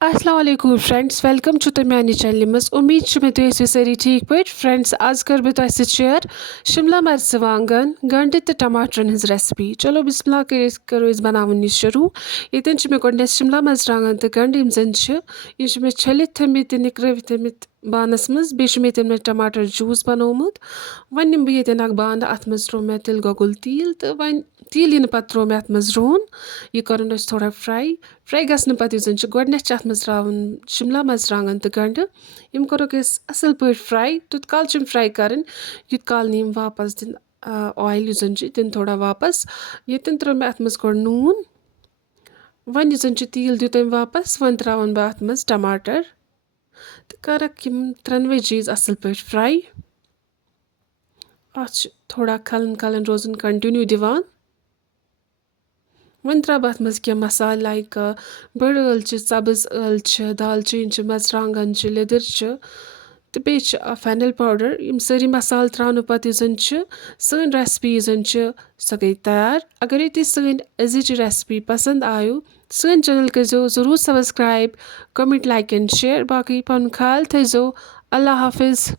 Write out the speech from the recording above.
अस्सलाम वालेकुम friends welcome to the मैंने चैनल मज उम्मीद मे तुम ٲسِو سٲری ٹھیٖک پٲٹھۍ फ्रेंड्स आज कर बह तोह सۭتۍ शेयर शिमला मर्चवांगन गंडे तो टमाटरन हज रेसिपी चलो बिस्मिल्लाह करित करो अस बनावन यह शुरू ये मे गोडनेथ शिमला मर्चवांगन तो गंड यम जन मे छलित थमित निकरवित थमित बानस मज बे तम टमाटर जूस बनोमुत वन निम बह ये बान अत मज त्रो मे तिल गोगुल तील तो वन तील इन पे त्रो मे अत मज रोन यह कर थोड़ा फ्राई गसन पे गोडनेथ अत मज त्रावन शिमला मर्चवांगन तो गंड यम करोक असल पे फ्राई तुत काल फ्राई कर युत काल नीम वापस दिन ऑयल दिन थोड़ा वापस ये त्रो मे अत मज गोड नून वन तील दिव तम वापस वन त्रावन बह अत मज टमाटर तो करक यम त्रनवे चीज असल पे फ्राई अत थोड़ा खलन खलन रोजन कंटिन्यू दिवान वन त्रा बह अत मज कह मसाल लाइक बड़ ٲल सब्ज ٲल दालचीन मर्चवांगन लिदर तो बे फेनल पाउडर यम सारी मसाल त्रानो पत सन रेसिपी सो गई तैयार अगर तुम सन अजिच रेसिपी पसंद आयो सन चैनल करो ज़रूर subscribe comment like and share बाकी पन ख्याल थो अल्लाह हाफिज़।